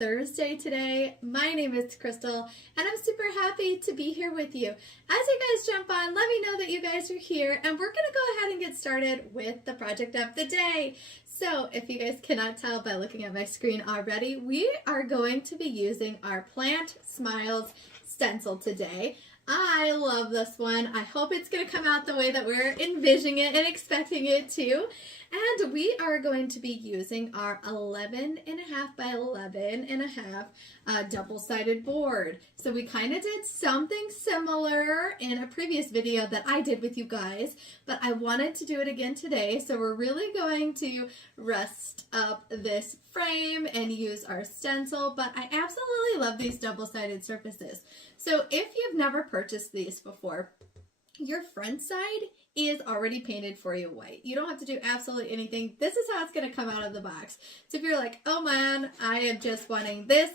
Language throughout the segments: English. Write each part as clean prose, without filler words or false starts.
Thursday today. My name is Crystal and I'm super happy to be here with you. As you guys jump on, let me know that you guys are here and we're going to go ahead and get started with the project of the day. So if you guys cannot tell by looking at my screen already, we are going to be using our Plant Smiles stencil today. I love this one. I hope it's going to come out the way that we're envisioning it and expecting it to. And we are going to be using our 11.5 by 11.5 double-sided board. So we kind of did something similar in a previous video that I did with you guys, but I wanted to do it again today. So we're really going to rest up this frame and use our stencil, but I absolutely love these double-sided surfaces. So if you've never purchased these before, your front side is already painted for you white. You don't have to do absolutely anything. This is how it's going to come out of the box. So if you're like, oh man, I am just wanting this,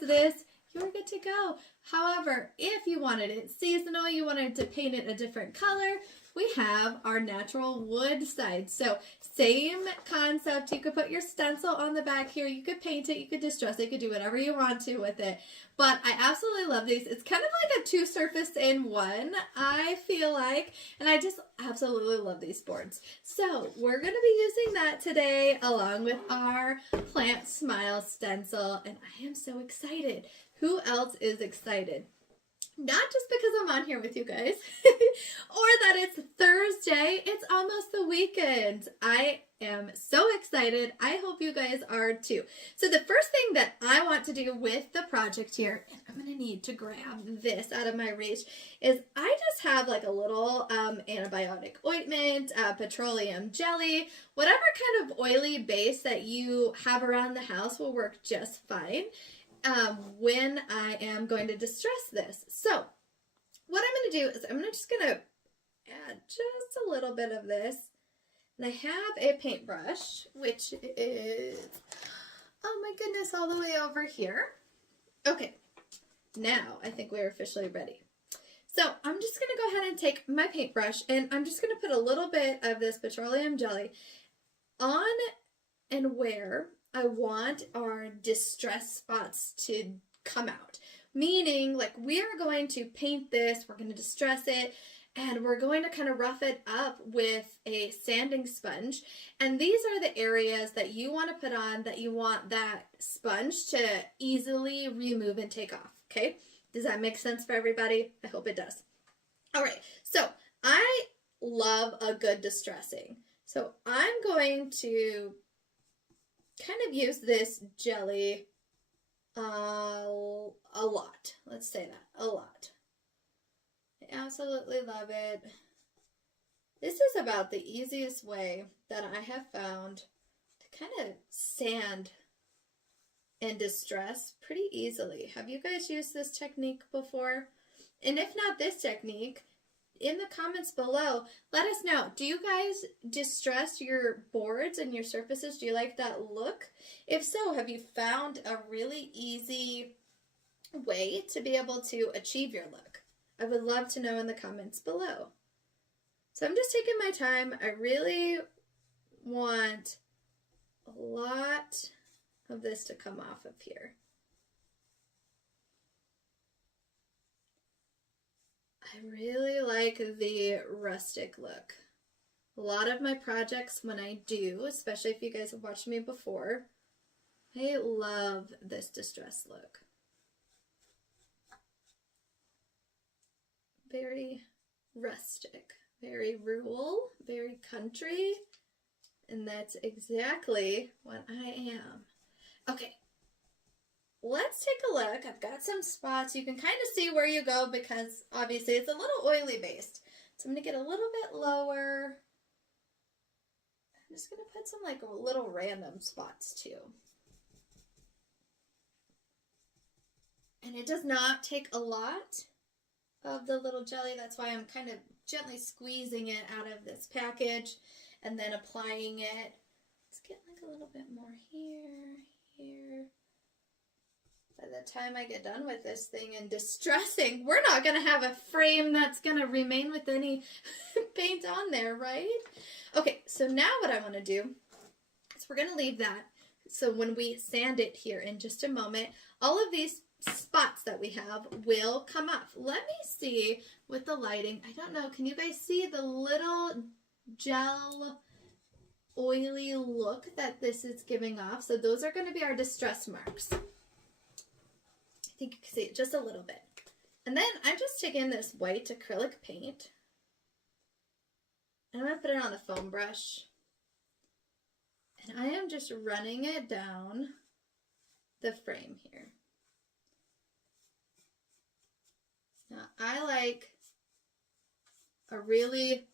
you're good to go. However, if you wanted it seasonal, you wanted to paint it a different color, we have our natural wood side. So same concept. You could put your stencil on the back here. You could paint it. You could distress it. You could do whatever you want to with it. But I absolutely love these. It's kind of like a two surface in one, I feel like. And I just absolutely love these boards. So we're going to be using that today along with our Plant Smile stencil. And I am so excited. Who else is excited? Not just because I'm on here with you guys or that it's Thursday, it's almost the weekend. I am so excited. I hope you guys are too. So the first thing that I want to do with the project here, and I'm going to need to grab this out of my reach, is I just have like a little antibiotic ointment, petroleum jelly, whatever kind of oily base that you have around the house will work just fine. When I am going to distress this. So what I'm going to do is I'm just going to add just a little bit of this. And I have a paintbrush, which is, oh my goodness, all the way over here. Okay, now I think we're officially ready. So I'm just going to go ahead and take my paintbrush and I'm just going to put a little bit of this petroleum jelly on and where I want our distress spots to come out. Meaning, like, we are going to paint this, we're going to distress it, and we're going to kind of rough it up with a sanding sponge. And these are the areas that you want to put on that you want that sponge to easily remove and take off, okay? Does that make sense for everybody? I hope it does. All right, so I love a good distressing. So I'm going to kind of use this jelly a lot. Let's say that, a lot. I absolutely love it. This is about the easiest way that I have found to kind of sand and distress pretty easily. Have you guys used this technique before? And if not this technique, in the comments below, let us know. Do you guys distress your boards and your surfaces? Do you like that look? If so, have you found a really easy way to be able to achieve your look? I would love to know in the comments below. So I'm just taking my time. I really want a lot of this to come off of here. I really like the rustic look. A lot of my projects when I do, especially if you guys have watched me before, I love this distress look. Very rustic, very rural, very country, and that's exactly what I am. Okay. Let's take a look. I've got some spots. You can kind of see where you go because obviously it's a little oily based. So I'm going to get a little bit lower. I'm just going to put some like little random spots too. And it does not take a lot of the little jelly. That's why I'm kind of gently squeezing it out of this package and then applying it. Let's get like a little bit more here, here. By the time I get done with this thing and distressing, we're not going to have a frame that's going to remain with any paint on there, right? Okay, so now what I want to do is we're going to leave that So when we sand it here in just a moment, all of these spots that we have will come off. Let me see with the lighting. I don't know, can you guys see the little gel oily look that this is giving off? So those are going to be our distress marks. I think you can see it just a little bit. And then I'm just taking this white acrylic paint and I'm going to put it on a foam brush. And I am just running it down the frame here. Now, I like a really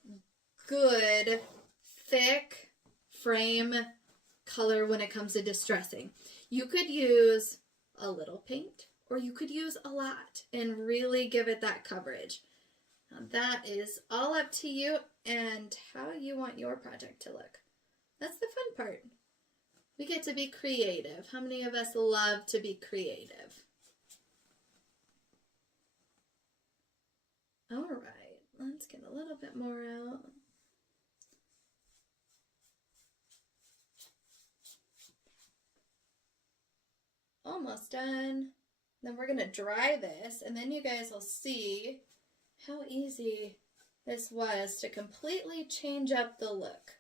good, thick frame color when it comes to distressing. You could use a little paint or you could use a lot and really give it that coverage. Now, that is all up to you and how you want your project to look. That's the fun part. We get to be creative. How many of us love to be creative? All right, let's get a little bit more out. Almost done. Then we're going to dry this, and then you guys will see how easy this was to completely change up the look.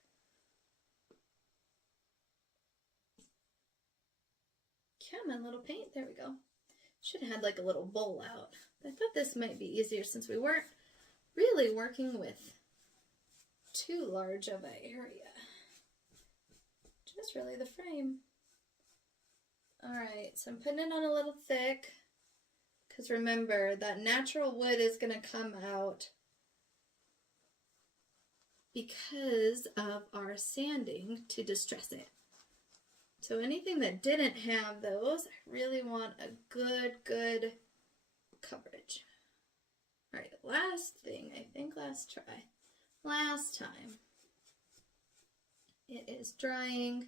Come on, little paint. There we go. Should have had like a little bowl out. I thought this might be easier since we weren't really working with too large of an area. Just really the frame. Alright, so I'm putting it on a little thick because remember that natural wood is going to come out because of our sanding to distress it. So anything that didn't have those, I really want a good coverage. All right, last thing, I think last try. Last time. It is drying.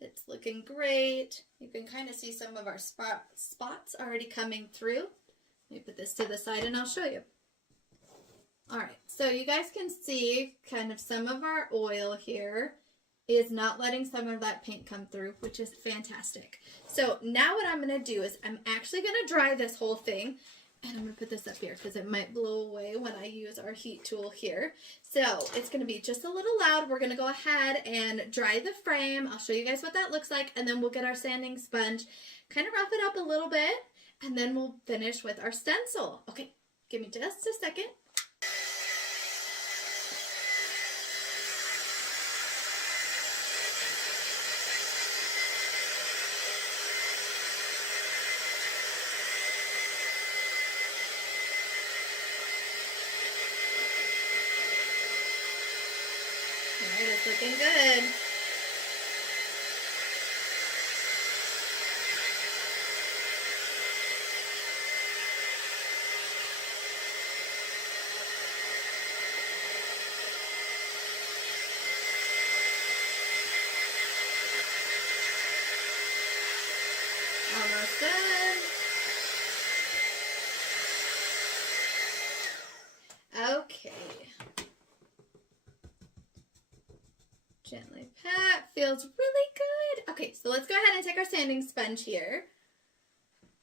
It's looking great. You can kind of see some of our spots already coming through. Let me put this to the side and I'll show you. All right, so you guys can see kind of some of our oil here is not letting some of that paint come through, which is fantastic. So now what I'm going to do is I'm actually going to dry this whole thing, and I'm going to put this up here because it might blow away when I use our heat tool here. So it's going to be just a little loud. We're going to go ahead and dry the frame. I'll show you guys what that looks like, and then we'll get our sanding sponge, kind of rough it up a little bit, and then we'll finish with our stencil. Okay, give me just a second. It's looking good. Almost done. Okay. Gently pat, feels really good. Okay, so let's go ahead and take our sanding sponge here.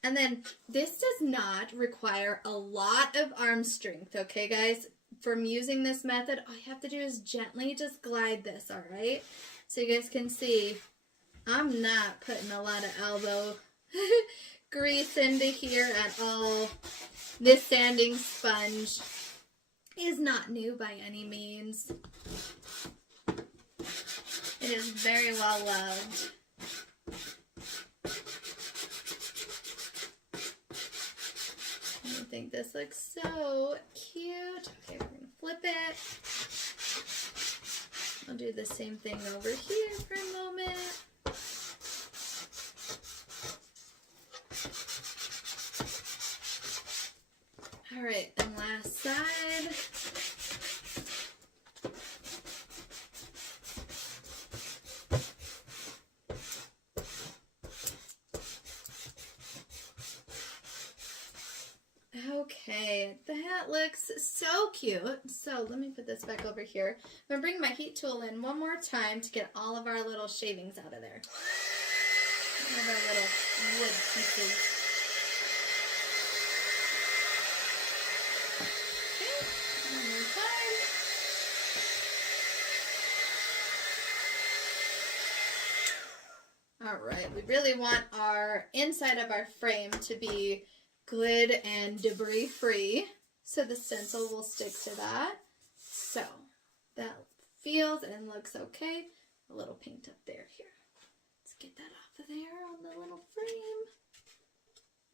And then this does not require a lot of arm strength, okay guys? From using this method, all you have to do is gently just glide this, all right? So you guys can see, I'm not putting a lot of elbow grease into here at all. This sanding sponge is not new by any means. It is very well loved. I think this looks so cute. Okay, we're going to flip it. I'll do the same thing over here for a moment. All right, and last side. Okay, that looks so cute. So let me put this back over here. I'm going to bring my heat tool in one more time to get all of our little shavings out of there. Some of our little wood pieces. Okay, one more time. All right, we really want our inside of our frame to be grid and debris free, so the stencil will stick to that. So that feels and looks okay. A little paint up there here. Let's get that off of there on the little frame.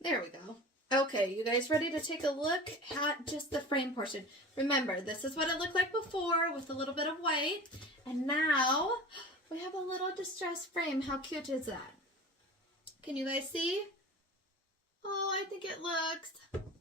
There we go. Okay, you guys ready to take a look at just the frame portion? Remember, this is what it looked like before with a little bit of white. And now we have a little distressed frame. How cute is that? Can you guys see? Oh, I think it looks adorable.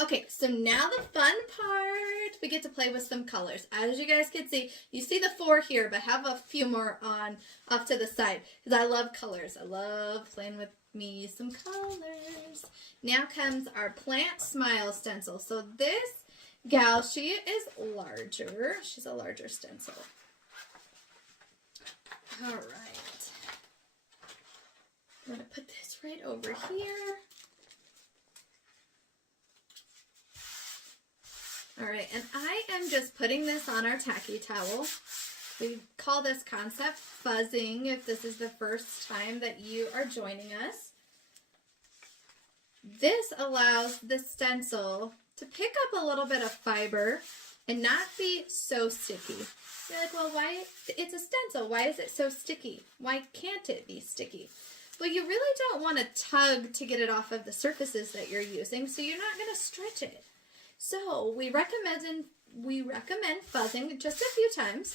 Okay, so now the fun part. We get to play with some colors. As you guys can see, you see the 4 here, but have a few more on off to the side because I love colors. I love playing with me some colors. Now comes our plant smile stencil. So this gal, she is larger. She's a larger stencil. All right. I'm going to put this right over here. All right, and I am just putting this on our tacky towel. We call this concept fuzzing if this is the first time that you are joining us. This allows the stencil to pick up a little bit of fiber and not be so sticky. You're like, well, why? It's a stencil. Why is it so sticky? Why can't it be sticky? Well, you really don't want to tug to get it off of the surfaces that you're using, so you're not going to stretch it. So we recommend fuzzing just a few times,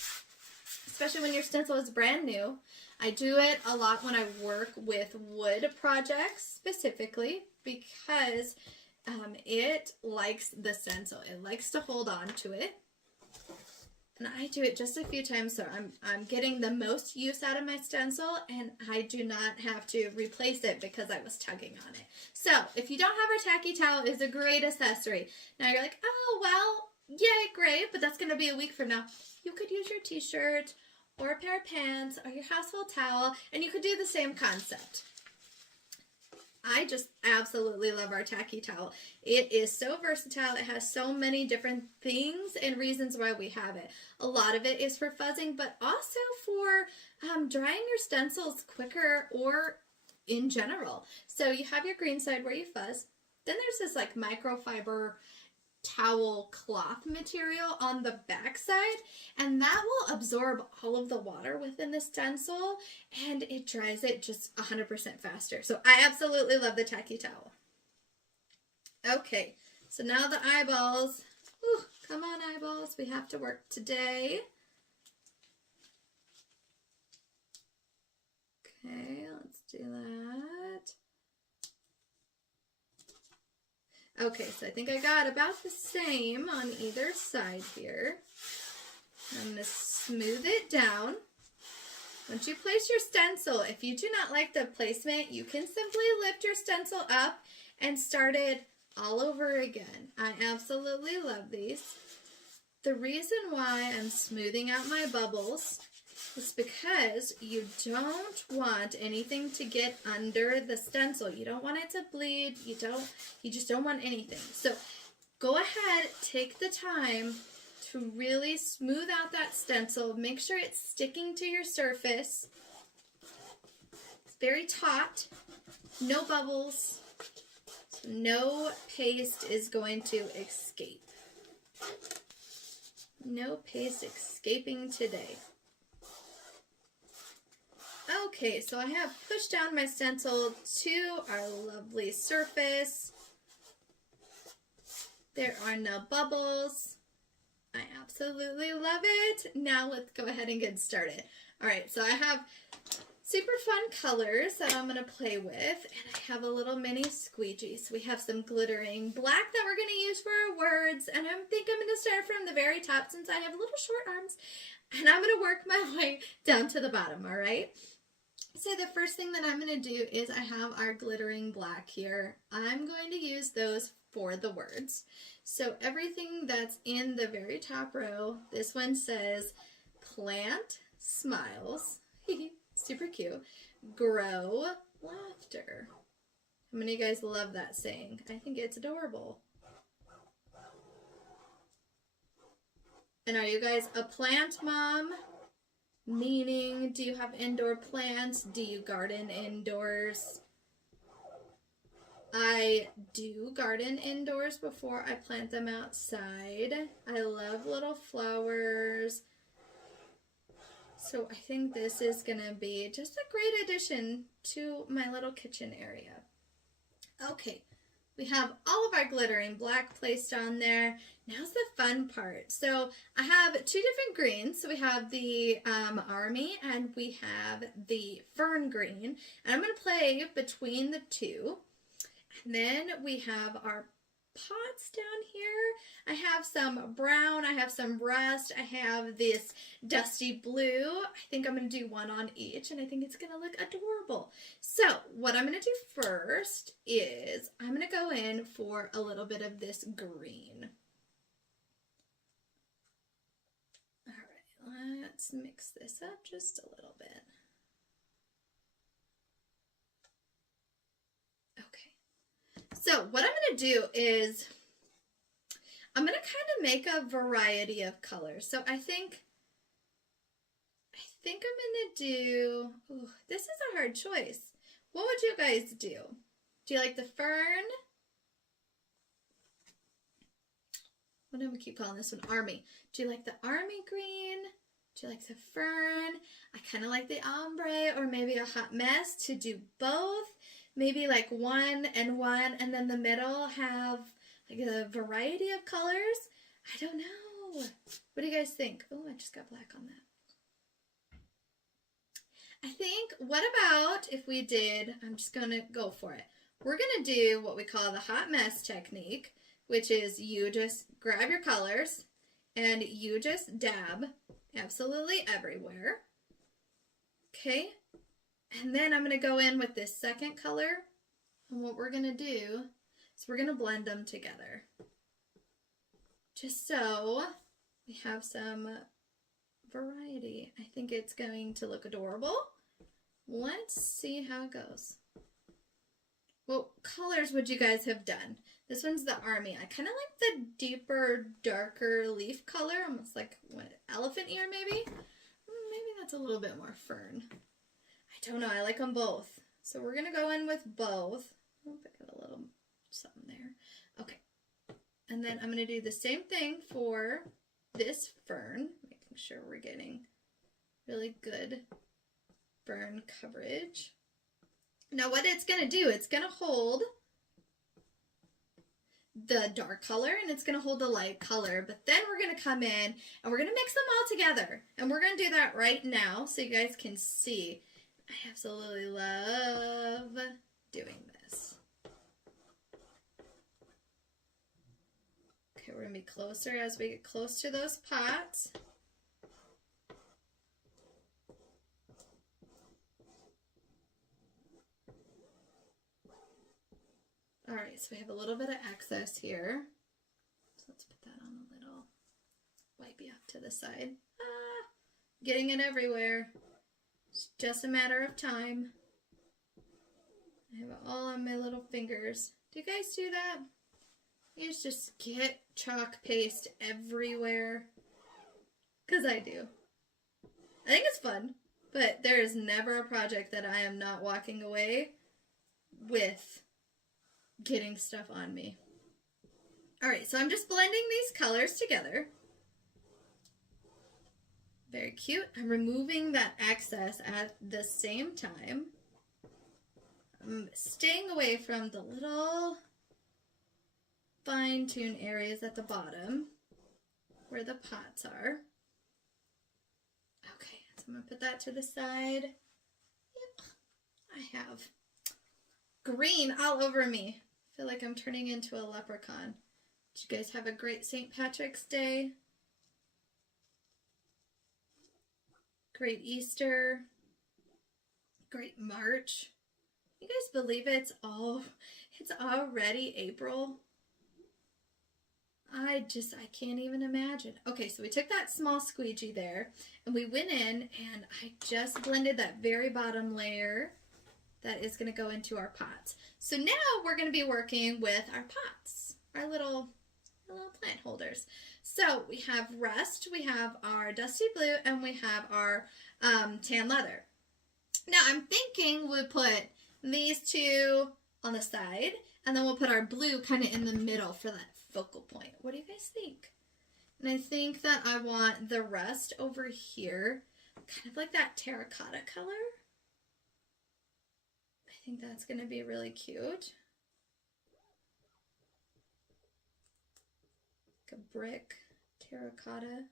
especially when your stencil is brand new. I do it a lot when I work with wood projects specifically because it likes the stencil. It likes to hold on to it. And I do it just a few times so I'm getting the most use out of my stencil and I do not have to replace it because I was tugging on it. So if you don't have our tacky towel, it's a great accessory. Now you're like, oh, well, yay, great, but that's going to be a week from now. You could use your t-shirt or a pair of pants or your household towel and you could do the same concept. I just absolutely love our tacky towel. It is so versatile. It has so many different things and reasons why we have it. A lot of it is for fuzzing, but also for drying your stencils quicker or in general. So you have your green side where you fuzz. Then there's this like microfiber towel cloth material on the back side, and that will absorb all of the water within the stencil and it dries it just 100% faster. So I absolutely love the tacky towel. Okay, so now the eyeballs. Ooh, come on eyeballs, we have to work today. Okay, let's do that. Okay, so I think I got about the same on either side here. I'm going to smooth it down. Once you place your stencil, if you do not like the placement, you can simply lift your stencil up and start it all over again. I absolutely love these. The reason why I'm smoothing out my bubbles is because you don't want anything to get under the stencil. You don't want it to bleed. You just don't want anything. So go ahead, take the time to really smooth out that stencil. Make sure it's sticking to your surface. It's very taut. No bubbles. No paste is going to escape. No paste escaping today. Okay, so I have pushed down my stencil to our lovely surface. There are no bubbles. I absolutely love it. Now let's go ahead and get started. All right, so I have super fun colors that I'm going to play with, and I have a little mini squeegee. So we have some glittering black that we're going to use for our words, and I think I'm going to start from the very top since I have little short arms, and I'm going to work my way down to the bottom, all right? So the first thing that I'm going to do is I have our glittering black here. I'm going to use those for the words. So everything that's in the very top row, this one says plant smiles, super cute, grow laughter. How many of you guys love that saying? I think it's adorable. And are you guys a plant mom? Meaning, do you have indoor plants? Do you garden indoors? I do garden indoors before I plant them outside. I love little flowers. So I think this is going to be just a great addition to my little kitchen area. Okay, we have all of our glittering black placed on there. Now's the fun part. So I have two different greens. So we have the army and we have the fern green. And I'm going to play between the two. And then we have our pots down here. I have some brown, I have some rust, I have this dusty blue. I think I'm going to do one on each and I think it's going to look adorable. So what I'm going to do first is I'm going to go in for a little bit of this green. All right, let's mix this up just a little bit. So what I'm going to do is I'm going to kind of make a variety of colors. So I think I'm going to do, ooh, this is a hard choice. What would you guys do? Do you like the fern? What do we keep calling this one? Army. Do you like the army green? Do you like the fern? I kind of like the ombre or maybe a hot mess to do both. Maybe like one, and then the middle have like a variety of colors. I don't know. What do you guys think? Oh, I just got black on that. I think, what about if we did, I'm just going to go for it. We're going to do what we call the hot mess technique, which is you just grab your colors and you just dab absolutely everywhere. Okay. And then I'm going to go in with this second color. And what we're going to do is we're going to blend them together. Just so we have some variety. I think it's going to look adorable. Let's see how it goes. What colors would you guys have done? This one's the army. I kind of like the deeper, darker leaf color. Almost like what, elephant ear maybe? Maybe that's a little bit more fern. I don't know. I like them both. So we're going to go in with both. Oh, I got a little something there. Okay. And then I'm going to do the same thing for this fern. Making sure we're getting really good fern coverage. Now what it's going to do, it's going to hold the dark color and it's going to hold the light color. But then we're going to come in and we're going to mix them all together. And we're going to do that right now so you guys can see. I absolutely love doing this. Okay, we're going to be closer as we get close to those pots. All right, so we have a little bit of excess here. So let's put that on a little wipey off to the side. Ah, getting it everywhere. It's just a matter of time. I have it all on my little fingers. Do you guys do that? You guys just get chalk paste everywhere? Because I do. I think it's fun, but there is never a project that I am not walking away with getting stuff on me. Alright, so I'm just blending these colors together. Very cute. I'm removing that excess at the same time. I'm staying away from the little fine-tuned areas at the bottom where the pots are. Okay, so I'm going to put that to the side. Yep, I have green all over me. I feel like I'm turning into a leprechaun. Did you guys have a great St. Patrick's Day? Great Easter. Great March. You guys believe it's already April? I can't even imagine. Okay, so we took that small squeegee there and we went in and I just blended that very bottom layer that is going to go into our pots. So now we're going to be working with our pots, our little plant holders. So we have rust, we have our dusty blue, and we have our tan leather. Now I'm thinking we'll put these two on the side, and then we'll put our blue kind of in the middle for that focal point. What do you guys think? And I think that I want the rust over here, kind of like that terracotta color. I think that's going to be really cute. Like a brick terracotta.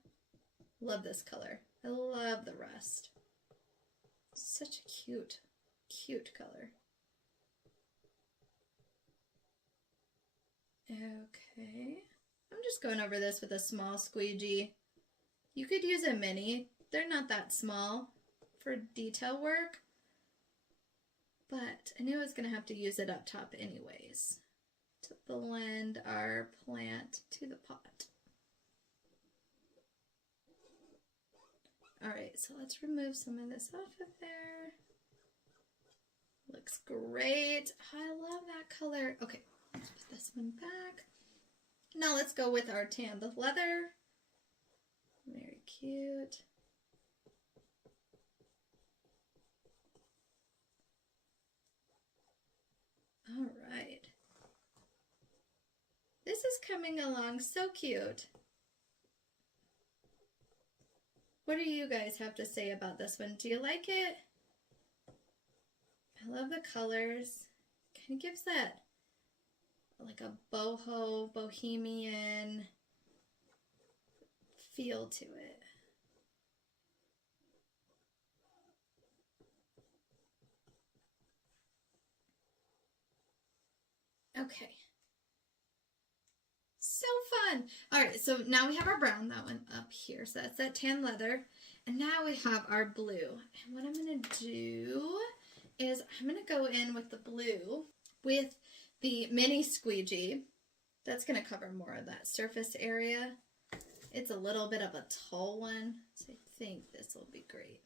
Love this color. I love the rust. Such a cute, cute color. Okay. I'm just going over this with a small squeegee. You could use a mini. They're not that small for detail work, but I knew I was going to have to use it up top anyways to blend our plant to the pot. Alright, so let's remove some of this off of there. Looks great. I love that color. Okay, let's put this one back. Now let's go with our tan leather. Very cute. All right. This is coming along so cute. What do you guys have to say about this one? Do you like it? I love the colors. Kind of gives that like a boho, bohemian feel to it. Okay. So fun. All right, so now we have our brown, that one up here. So that's that tan leather. And now we have our blue. And what I'm going to do is I'm going to go in with the blue with the mini squeegee. That's going to cover more of that surface area. It's a little bit of a tall one, so I think this will be great.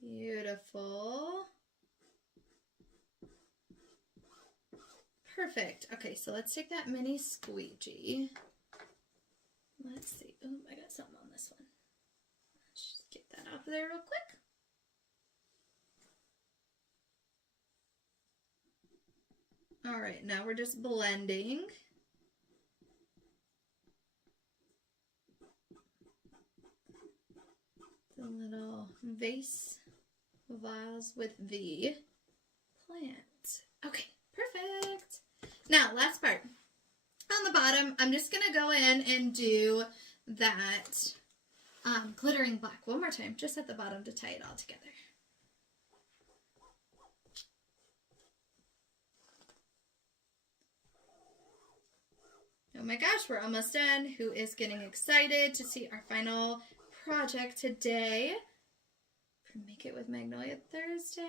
Beautiful. Perfect. Okay, so let's take that mini squeegee. Let's see. Oh, I got something on this one. Let's just get that off there real quick. All right, now we're just blending. The little vase with the plant. Okay, perfect. Now, last part. On the bottom, I'm just going to go in and do that glittering black one more time, just at the bottom to tie it all together. Oh my gosh, we're almost done. Who is getting excited to see our final project today? Make it with Magnolia Thursday.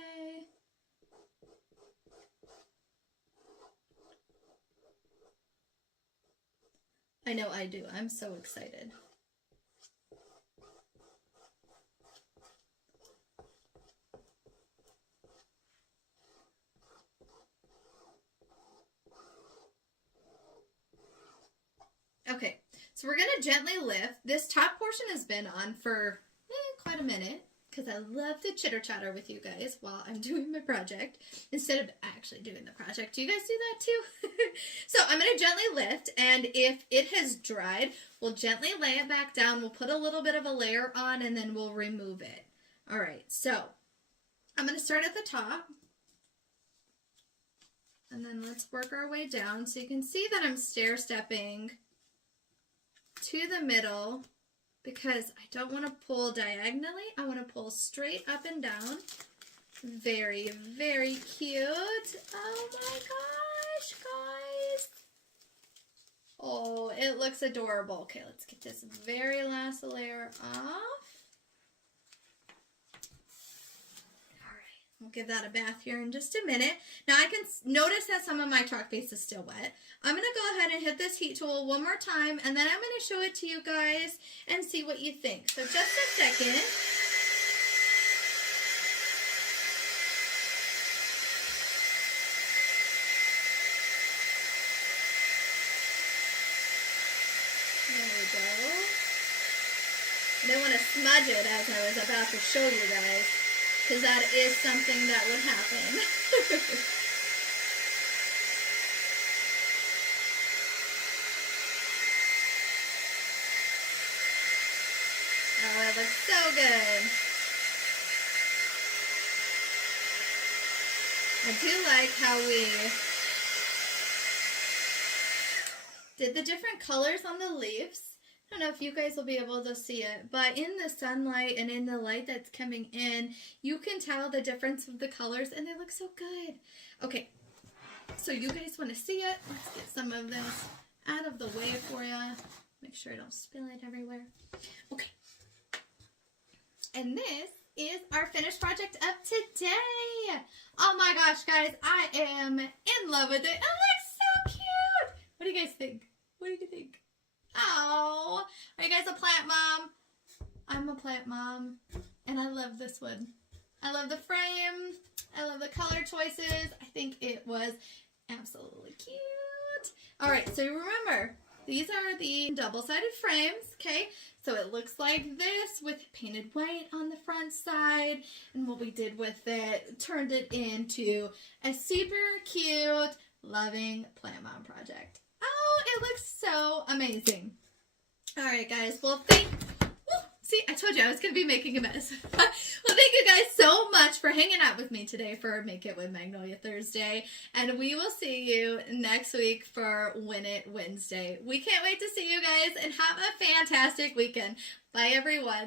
I know I do. I'm so excited. Okay, so we're going to gently lift. This top portion has been on for quite a minute because I love to chitter chatter with you guys while I'm doing my project instead of actually doing the project. Do you guys do that too? So I'm going to gently lift, and if it has dried, we'll gently lay it back down. We'll put a little bit of a layer on, and then we'll remove it. All right, so I'm going to start at the top. And then let's work our way down so you can see that I'm stair-stepping to the middle because I don't want to pull diagonally. I want to pull straight up and down. Very, very cute. Oh my gosh, guys. Oh, it looks adorable. Okay, let's get this very last layer off. All right, We'll give that a bath here in just a minute. Now I can notice that some of my chalk base is still wet. I'm going to go ahead and hit this heat tool one more time, and then I'm going to show it to you guys and see what you think. So just a second. There we go. I didn't want to smudge it as I was about to show you guys, because that is something that would happen. Oh, it looks so good. I do like how we did the different colors on the leaves. I don't know if you guys will be able to see it, but in the sunlight and in the light that's coming in, you can tell the difference of the colors, and they look so good. Okay, so you guys want to see it? Let's get some of this out of the way for you. Make sure I don't spill it everywhere. Okay. And this is our finished project of today. Oh my gosh, guys, I am in love with it. It looks so cute. What do you guys think? What do you think? Oh, are you guys a plant mom? I'm a plant mom, and I love this one. I love the frame. I love the color choices. I think it was absolutely cute. All right, so remember, these are the double-sided frames, okay? So it looks like this with painted white on the front side. And what we did with it, turned it into a super cute, loving plant mom project. Oh, it looks so amazing. All right, guys. Well, see, I told you I was going to be making a mess. Well, thank you guys so much for hanging out with me today for Make It with Magnolia Thursday. And we will see you next week for Win It Wednesday. We can't wait to see you guys, and have a fantastic weekend. Bye, everyone.